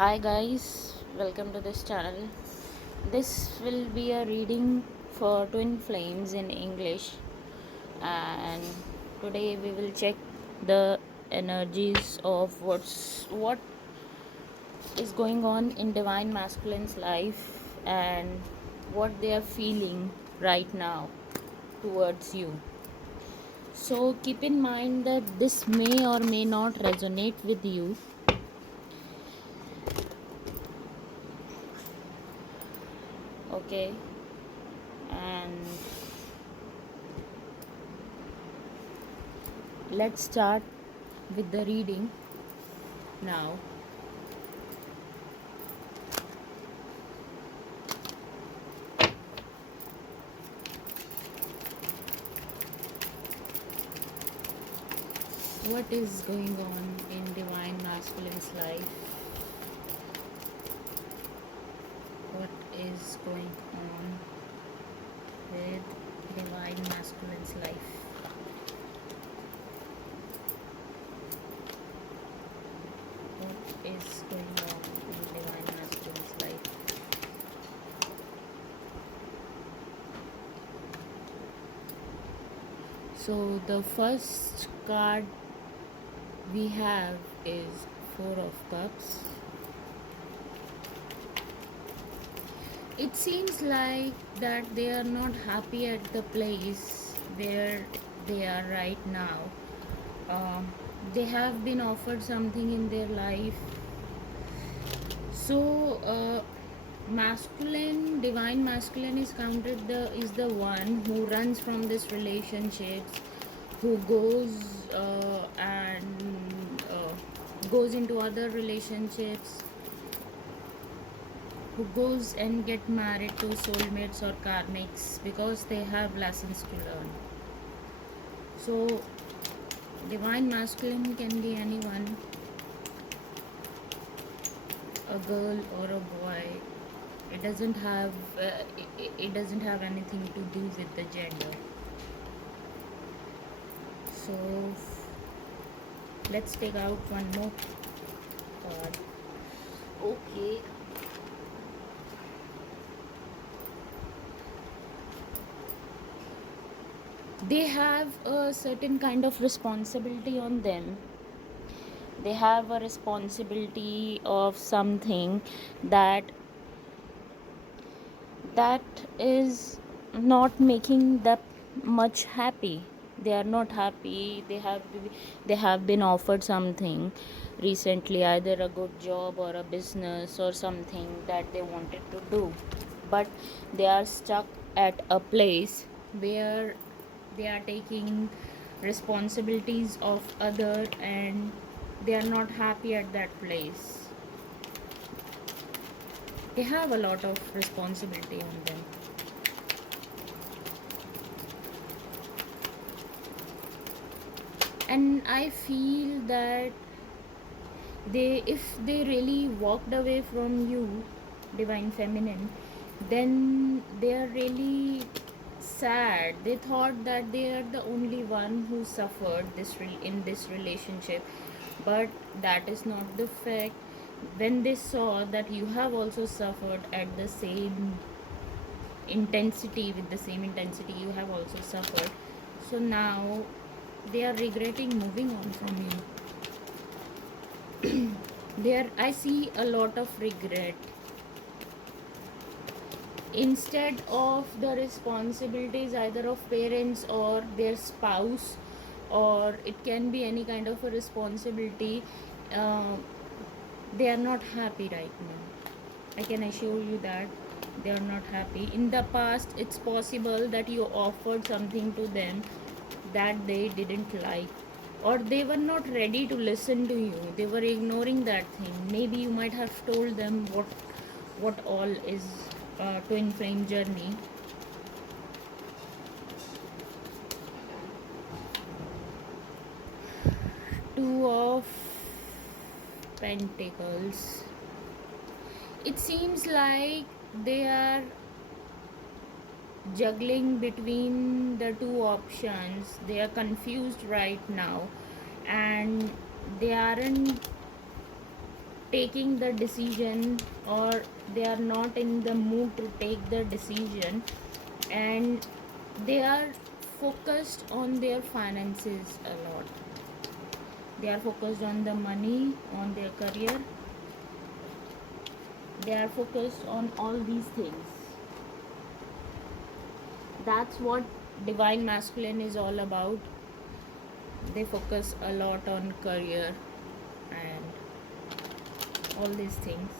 Hi guys, welcome to this channel. This will be a reading for twin flames in English, and today we will check the energies of what is going on in divine masculine's life and what they are feeling right now towards you. So keep in mind that this may or may not resonate with you. Okay, and let's start with the reading now. What is going on in divine masculine's life? What is going on with divine masculine's life? What is going on in divine masculine's life? So the first card we have is Four of Cups. It seems like that they are not happy at the place where they are right now. They have been offered something in their life. So divine masculine is counted is the one who runs from this relationships, who goes into other relationships, who goes and get married to soulmates or karmics because they have lessons to learn. So divine masculine can be anyone, a girl or a boy. It doesn't have it doesn't have anything to do with the gender. So let's take out one more card. Okay. They have a certain kind of responsibility on them. They have a responsibility of something that is not making them much happy. They are not happy. They have been offered something recently, either a good job or a business or something that they wanted to do, but they are stuck at a place where they are taking responsibilities of other, and they are not happy at that place. They have a lot of responsibility on them. And I feel that if they really walked away from you, divine feminine, then they are really sad. They thought that they are the only one who suffered in this relationship, but that is not the fact. When they saw that you have also suffered at the same intensity, with the same intensity you have also suffered, so now they are regretting moving on from you. There I see a lot of regret. Instead of the responsibilities either of parents or their spouse, or it can be any kind of a responsibility, uh, they are not happy right now. I can assure you that they are not happy. In the past, it's possible that you offered something to them that they didn't like, or they were not ready to listen to you. They were ignoring that thing. Maybe you might have told them what all is twin flame journey. Two of Pentacles. It seems like they are juggling between the two options. They are confused right now, and they aren't taking the decision, or they are not in the mood to take the decision, and they are focused on their finances a lot. They are focused on the money, on their career. They are focused on all these things. That's what divine masculine is all about. They focus a lot on career and all these things.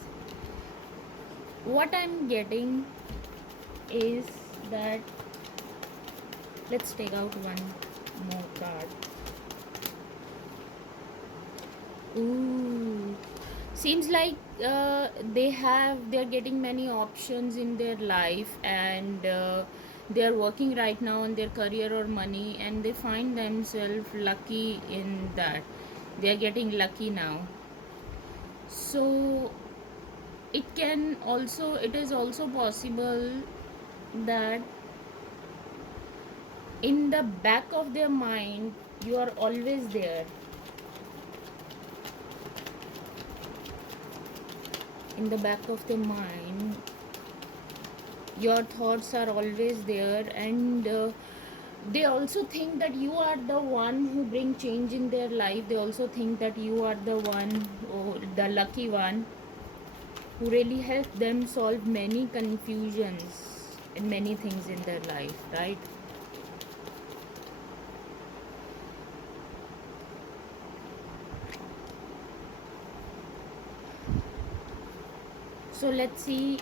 What I'm getting is that, let's take out one more card. Ooh, seems like they're getting many options in their life, and they're working right now on their career or money, and they find themselves lucky in that. They're getting lucky now. So it is also possible that in the back of their mind you are always there. In the back of the mind your thoughts are always there, and they also think that you are the one who bring change in their life. They also think that you are the one, or the lucky one, who really help them solve many confusions in many things in their life, right? So let's see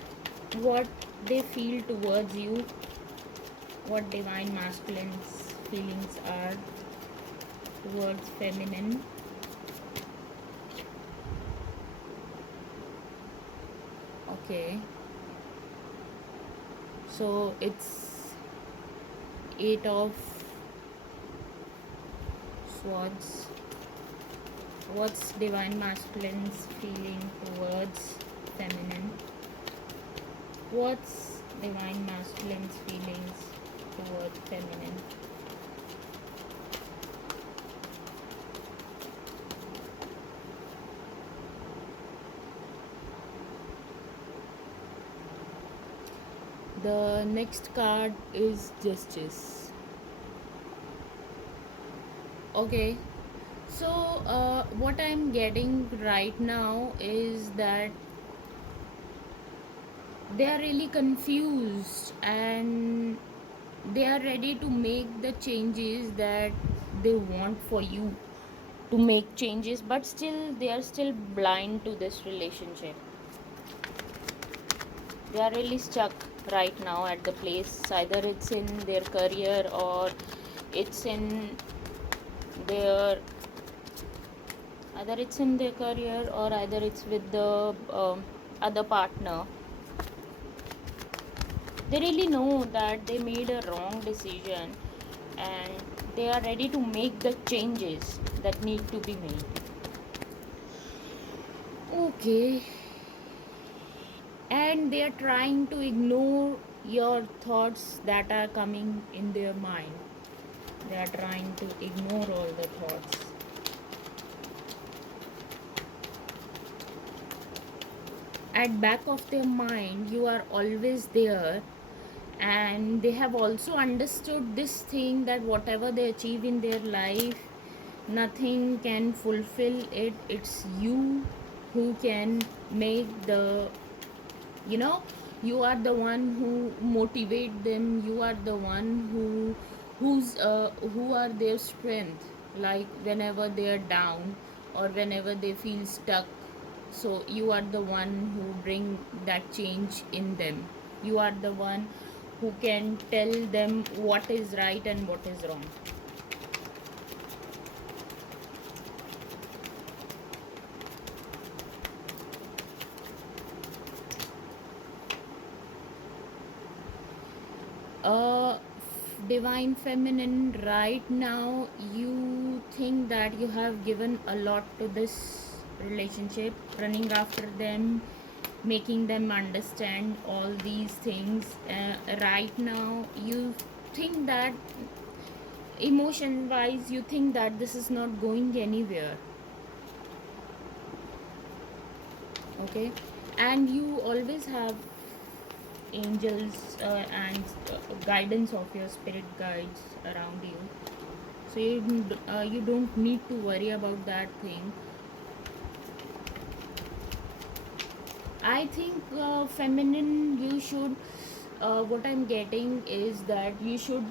what they feel towards you, what divine masculine's feelings are towards feminine. Okay, so it's 8 of swords. What's divine masculine's feeling towards feminine? What's divine masculine's feelings towards feminine? The next card is Justice. Okay, so what I'm getting right now is that they are really confused, and they are ready to make the changes that they want for you to make changes, but still they are still blind to this relationship. They are really stuck right now at the place. Either it's in their career, or it's in their career, or either it's with the other partner. They really know that they made a wrong decision, and they are ready to make the changes that need to be made. Okay, and they are trying to ignore your thoughts that are coming in their mind. They are trying to ignore all the thoughts. At back of their mind you are always there, and they have also understood this thing, that whatever they achieve in their life, nothing can fulfill it. It's you who can make the, you know, you are the one who motivate them. You are the one who are their strength, like whenever they are down or whenever they feel stuck. So you are the one who bring that change in them. You are the one who can tell them what is right and what is wrong. Divine feminine, right now you think that you have given a lot to this relationship, running after them, making them understand all these things. Right now you think that, emotion wise, you think that this is not going anywhere. Okay, and you always have angels and guidance of your spirit guides around you, so you don't need to worry about that thing. I think feminine, you should, what I'm getting is that you should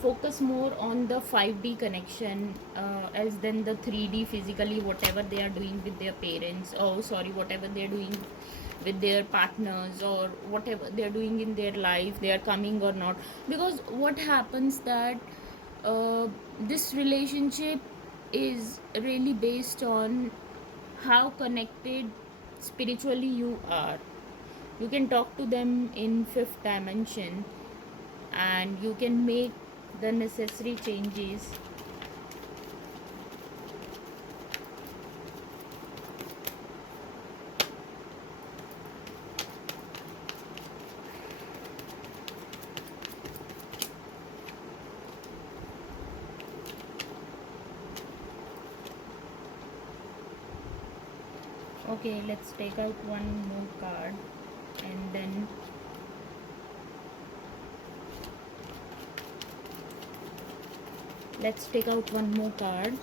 focus more on the 5D connection as than the 3D physically, whatever they are doing with their parents, oh, sorry, whatever they're doing with their partners, or whatever they're doing in their life, they are coming or not. Because what happens that this relationship is really based on how connected spiritually you are. You can talk to them in fifth dimension, and you can make the necessary changes. Okay, let's take out one more card, and then let's take out one more card.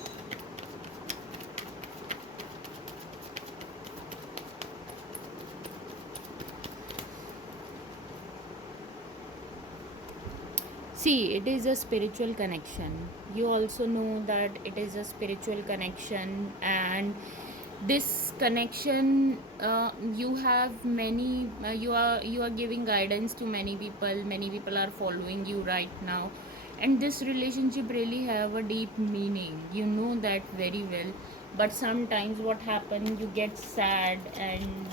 See, it is a spiritual connection. You also know that it is a spiritual connection, and this connection, you have many. You are giving guidance to many people. Many people are following you right now, and this relationship really have a deep meaning. You know that very well. But sometimes what happens, you get sad, and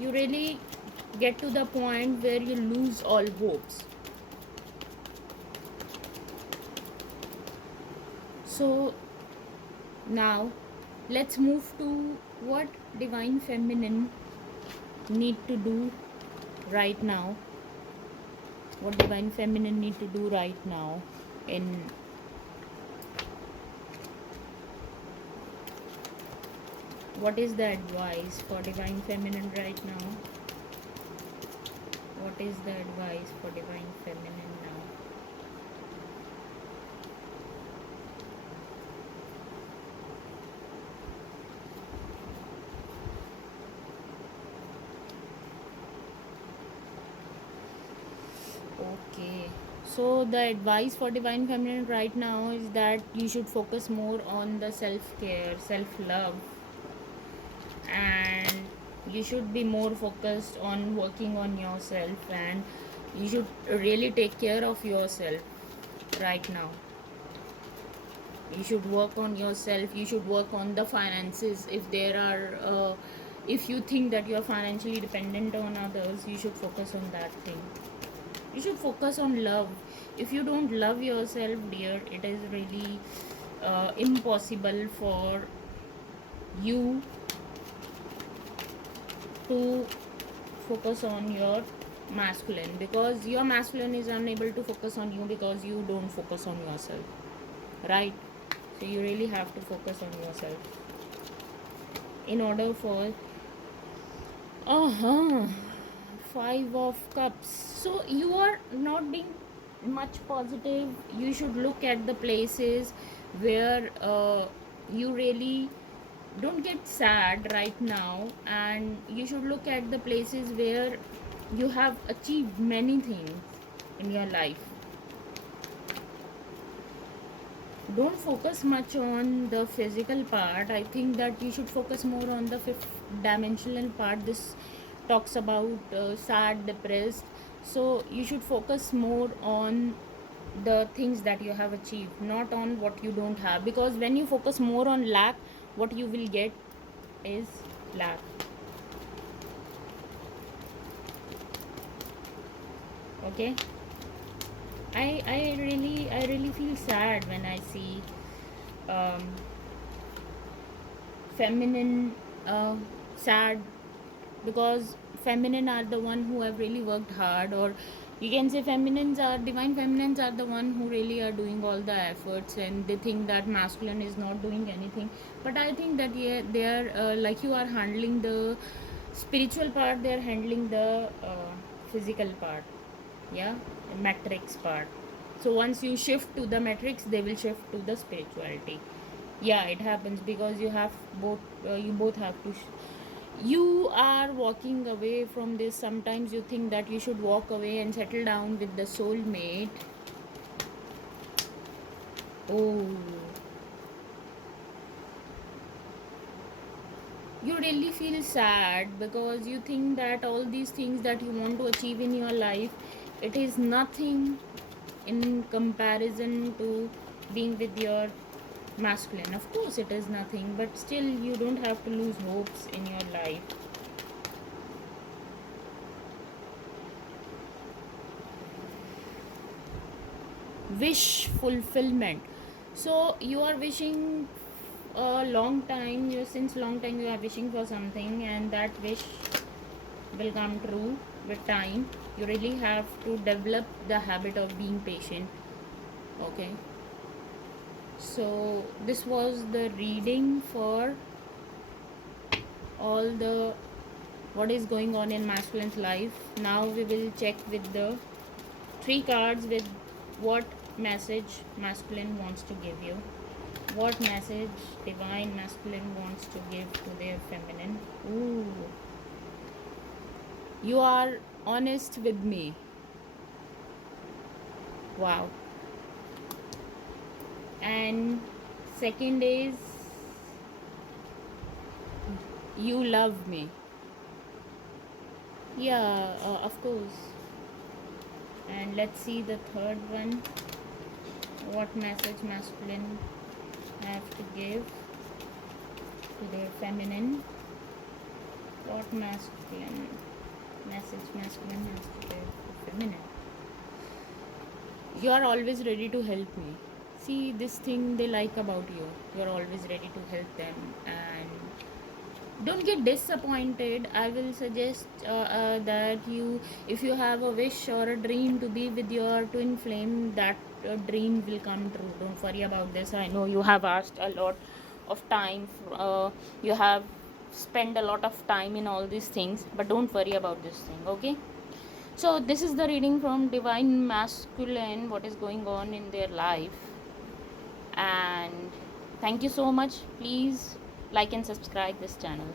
you really get to the point where you lose all hopes. So now let's move to what divine feminine need to do right now. What divine feminine need to do right now in what is the advice for divine feminine right now? What is the advice for divine feminine now? Okay, so the advice for divine feminine right now is that you should focus more on the self-care, self-love, and you should be more focused on working on yourself, and you should really take care of yourself right now. You should work on yourself. You should work on the finances. If there are if you think that you are financially dependent on others, you should focus on that thing. You should focus on love. If you don't love yourself, dear, it is really impossible for you to focus on your masculine, because your masculine is unable to focus on you because you don't focus on yourself, right? So you really have to focus on yourself in order for uh-huh 5 of cups. So you are not being much positive. You should look at the places where you really don't get sad right now, and you should look at the places where you have achieved many things in your life. Don't focus much on the physical part. I think that you should focus more on the fifth dimensional part. This talks about sad, depressed. So you should focus more on the things that you have achieved, not on what you don't have. Because when you focus more on lack, what you will get is lack. Okay. I really feel sad when I see um, feminine sad, because feminine are the one who have really worked hard, or you can say feminines are divine feminines are the one who really are doing all the efforts, and they think that masculine is not doing anything. But I think that, yeah, they are like, you are handling the spiritual part, they are handling the physical part, yeah, matrix part. So once you shift to the matrix, they will shift to the spirituality. Yeah, it happens because you have both, you both have to you are walking away from this. Sometimes you think that you should walk away and settle down with the soulmate. Oh, you really feel sad because you think that all these things that you want to achieve in your life, it is nothing in comparison to being with your masculine. Of course it is nothing, but still you don't have to lose hopes in your life. Wish fulfillment. So you are wishing a long time, you since long time you are wishing for something, and that wish will come true with time. You really have to develop the habit of being patient. Okay, so this was the reading for all the what is going on in masculine's life. Now we will check with the 3 cards with what message masculine wants to give you. What message divine masculine wants to give to their feminine. Ooh, you are honest with me. Wow. And second is you love me. Yeah, of course. And let's see the third one. What message masculine have to give to their feminine. What masculine message masculine has to give to feminine. You are always ready to help me. See, this thing they like about you. You are always ready to help them, and don't get disappointed. I will suggest that you, if you have a wish or a dream to be with your twin flame, that dream will come true. Don't worry about this. I know you have asked a lot of time, you have spent a lot of time in all these things, but don't worry about this thing. Okay, so this is the reading from divine masculine, what is going on in their life. And thank you so much. Please like and subscribe this channel.